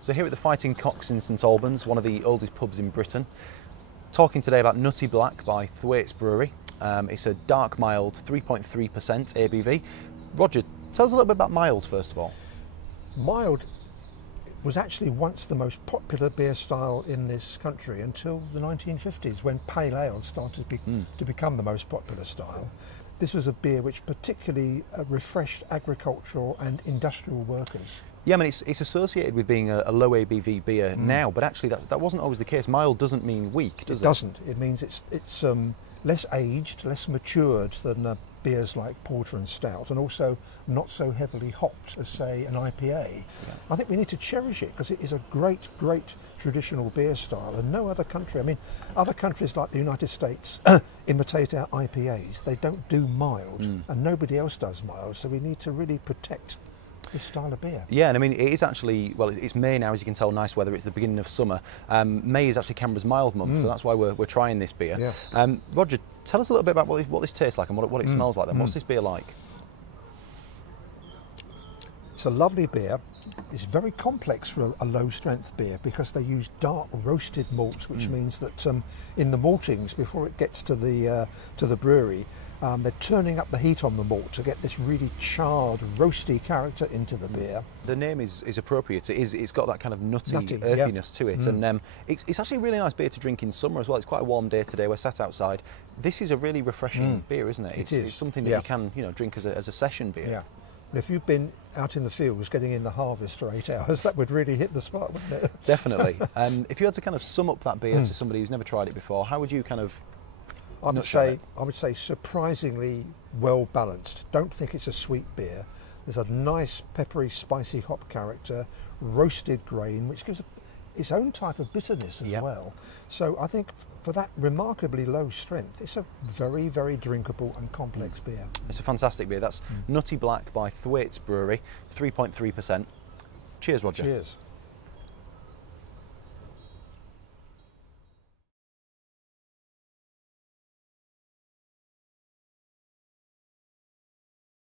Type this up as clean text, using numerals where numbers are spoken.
So here at the Fighting Cocks in St Albans, one of the oldest pubs in Britain, talking today about Nutty Black by Thwaites Brewery. It's a dark mild 3.3% ABV. Roger, tell us a little bit about mild first of all. Mild was actually once the most popular beer style in this country until the 1950s, when pale ale started to become the most popular style. This was a beer which particularly refreshed agricultural and industrial workers. Yeah, I mean, it's associated with being a low ABV beer now, but actually that wasn't always the case. Mild doesn't mean weak, does it? It doesn't. It means it's less aged, less matured than beers like porter and stout, and also not so heavily hopped as, say, an IPA. Yeah. I think we need to cherish it because it is a great, great traditional beer style, and no other country, I mean, other countries like the United States imitate our IPAs. They don't do mild, and nobody else does mild, so we need to really protect this style of beer. Yeah, and I mean, it is actually, well, it's May now, as you can tell, nice weather, it's the beginning of summer. May is actually Canberra's mild month, so that's why we're trying this beer. Yeah. Roger, tell us a little bit about what this tastes like and what it smells like then. What's this beer like? It's a lovely beer. It's very complex for a low strength beer because they use dark roasted malts, which means that in the maltings, before it gets to the brewery, they're turning up the heat on the malt to get this really charred, roasty character into the beer. The name is appropriate. It's got that kind of nutty earthiness to it, and it's actually a really nice beer to drink in summer as well. It's quite a warm day today. We're sat outside. This is a really refreshing beer, isn't it? It's something that you can drink as a session beer. Yeah. And if you've been out in the fields getting in the harvest for 8 hours, that would really hit the spot, wouldn't it? Definitely. If you had to kind of sum up that beer to somebody who's never tried it before, how would you kind of? I would say surprisingly well balanced. Don't think it's a sweet beer. There's a nice peppery, spicy hop character, roasted grain, which gives its own type of bitterness as well. So I think for that remarkably low strength, it's a very, very drinkable and complex beer. It's a fantastic beer. That's Nutty Black by Thwaites Brewery, 3.3%. Cheers, Roger. Cheers.